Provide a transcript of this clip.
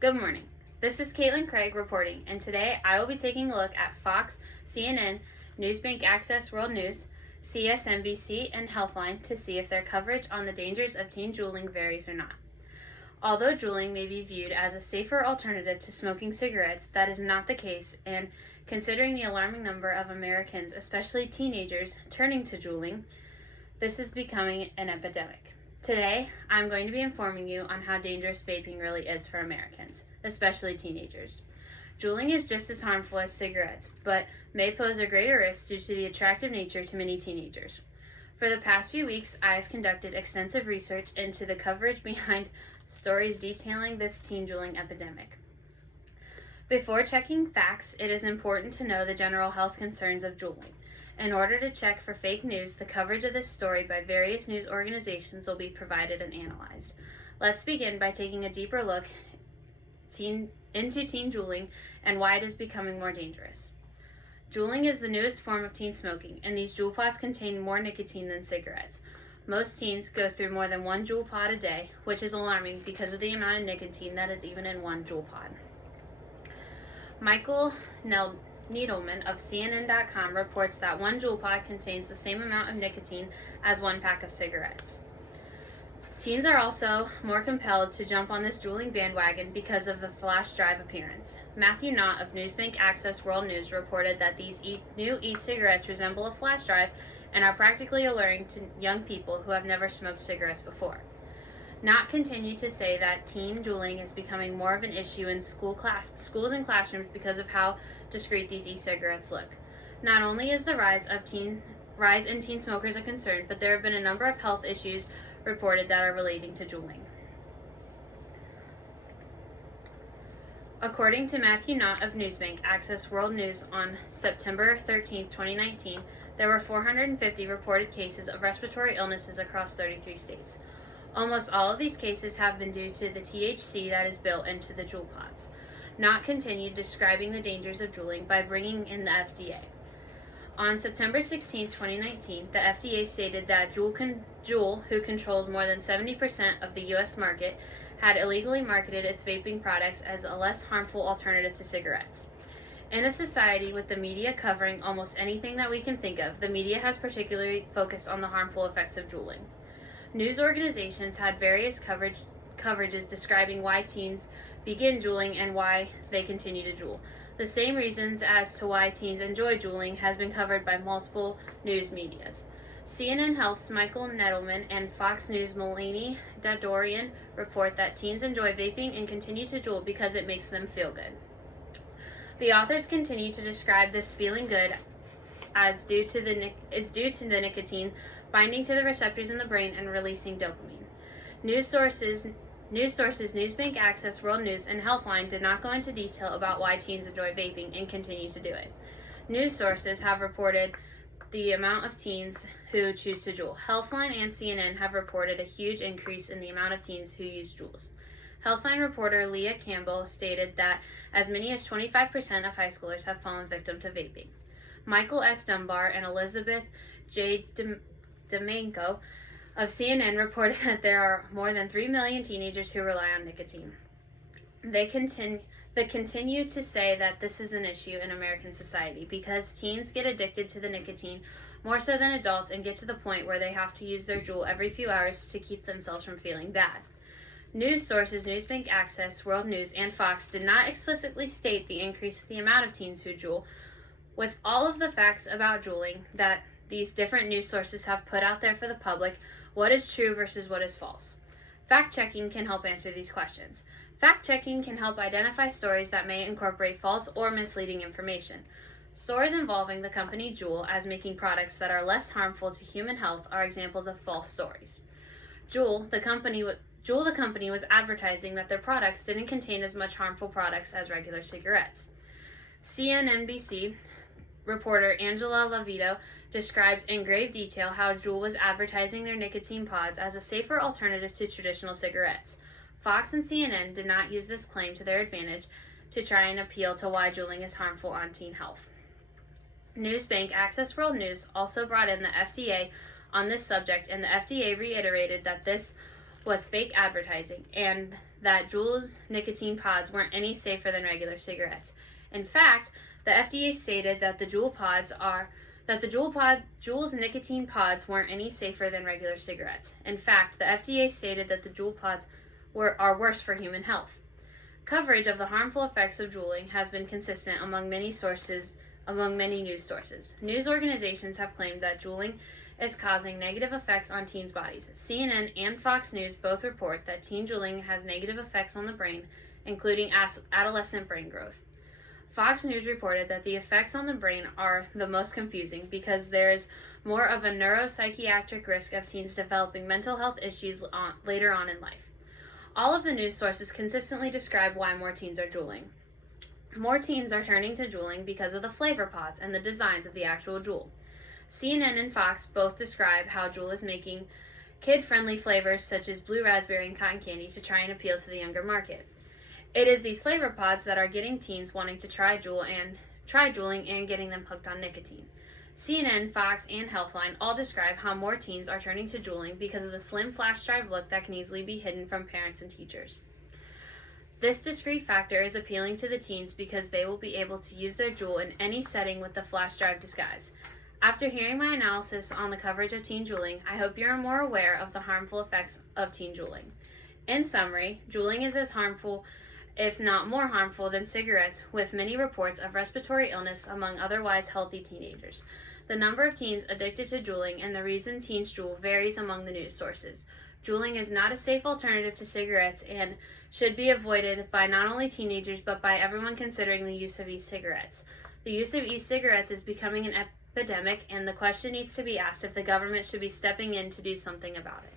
Good morning. This is Caitlin Craig reporting, and today I will be taking a look at Fox, CNN, Newsbank Access World News, CSNBC, and Healthline to see if their coverage on the dangers of teen juuling varies or not. Although juuling may be viewed as a safer alternative to smoking cigarettes, that is not the case, and considering the alarming number of Americans, especially teenagers, turning to juuling, this is becoming an epidemic. Today, I'm going to be informing you on how dangerous vaping really is for Americans, especially teenagers. Juuling is just as harmful as cigarettes, but may pose a greater risk due to the attractive nature to many teenagers. For the past few weeks, I've conducted extensive research into the coverage behind stories detailing this teen juuling epidemic. Before checking facts, it is important to know the general health concerns of juuling. In order to check for fake news, the coverage of this story by various news organizations will be provided and analyzed. Let's begin by taking a deeper look into teen juuling and why it is becoming more dangerous. Juuling is the newest form of teen smoking, and these Juul pods contain more nicotine than cigarettes. Most teens go through more than one Juul pod a day, which is alarming because of the amount of nicotine that is even in one Juul pod. Michael Needleman of CNN.com reports that one Juul pod contains the same amount of nicotine as one pack of cigarettes. Teens are also more compelled to jump on this juuling bandwagon because of the flash drive appearance. Matthew Knott of Newsbank Access World News reported that these new e-cigarettes resemble a flash drive and are practically alluring to young people who have never smoked cigarettes before. Knott continued to say that teen juuling is becoming more of an issue in schools and classrooms because of how discreet these e-cigarettes look. Not only is the rise in teen smokers a concern, but there have been a number of health issues reported that are relating to juuling. According to Matthew Knott of Newsbank Access World News on September 13, 2019, there were 450 reported cases of respiratory illnesses across 33 states. Almost all of these cases have been due to the THC that is built into the Juul pods. Knott continued describing the dangers of juuling by bringing in the FDA. On September 16, 2019, the FDA stated that Juul, who controls more than 70% of the U.S. market, had illegally marketed its vaping products as a less harmful alternative to cigarettes. In a society with the media covering almost anything that we can think of, the media has particularly focused on the harmful effects of juuling. News organizations had various coverages describing why teens begin juuling and why they continue to juul. The same reasons as to why teens enjoy juuling has been covered by multiple news medias. CNN Health's Michael Needleman and Fox News' Melanie Dadorian report that teens enjoy vaping and continue to juul because it makes them feel good. The authors continue to describe this feeling good as due to the nicotine binding to the receptors in the brain and releasing dopamine. News sources Newsbank Access World News and Healthline did not go into detail about why teens enjoy vaping and continue to do it. News sources have reported the amount of teens who choose to juul. Healthline and CNN have reported a huge increase in the amount of teens who use juuls. Healthline reporter Leah Campbell stated that as many as 25% of high schoolers have fallen victim to vaping. Michael S. Dunbar and Elizabeth J. Domenko of CNN reported that there are more than 3 million teenagers who rely on nicotine. They continue to say that this is an issue in American society because teens get addicted to the nicotine more so than adults and get to the point where they have to use their Juul every few hours to keep themselves from feeling bad. News sources Newsbank Access, World News, and Fox did not explicitly state the increase in the amount of teens who juul. With all of the facts about juuling that these different news sources have put out there for the public, what is true versus what is false? Fact-checking can help answer these questions. Fact-checking can help identify stories that may incorporate false or misleading information. Stories involving the company Juul as making products that are less harmful to human health are examples of false stories. Juul, the company was advertising that their products didn't contain as much harmful products as regular cigarettes. CNBC reporter Angela Lavito describes in grave detail how Juul was advertising their nicotine pods as a safer alternative to traditional cigarettes. Fox and CNN did not use this claim to their advantage to try and appeal to why juuling is harmful on teen health. Newsbank Access World News also brought in the FDA on this subject, and the FDA reiterated that this was fake advertising and that Juul's nicotine pods weren't any safer than regular cigarettes. In fact, the FDA stated that Juul's nicotine pods weren't any safer than regular cigarettes. In fact, the FDA stated that the Juul pods are worse for human health. Coverage of the harmful effects of juuling has been consistent among many news sources. News organizations have claimed that juuling is causing negative effects on teens' bodies. CNN and Fox News both report that teen juuling has negative effects on the brain, including adolescent brain growth. Fox News reported that the effects on the brain are the most confusing because there is more of a neuropsychiatric risk of teens developing mental health issues later on in life. All of the news sources consistently describe why more teens are juuling. More teens are turning to juuling because of the flavor pods and the designs of the actual Juul. CNN and Fox both describe how Juul is making kid-friendly flavors such as blue raspberry and cotton candy to try and appeal to the younger market. It is these flavor pods that are getting teens wanting to try juuling and getting them hooked on nicotine. CNN, Fox, and Healthline all describe how more teens are turning to juuling because of the slim flash drive look that can easily be hidden from parents and teachers. This discrete factor is appealing to the teens because they will be able to use their Juul in any setting with the flash drive disguise. After hearing my analysis on the coverage of teen juuling, I hope you are more aware of the harmful effects of teen juuling. In summary, juuling is as harmful, if not more harmful, than cigarettes, with many reports of respiratory illness among otherwise healthy teenagers. The number of teens addicted to juuling and the reason teens juul varies among the news sources. Juuling is not a safe alternative to cigarettes and should be avoided by not only teenagers but by everyone considering the use of e-cigarettes. The use of e-cigarettes is becoming an epidemic, and the question needs to be asked if the government should be stepping in to do something about it.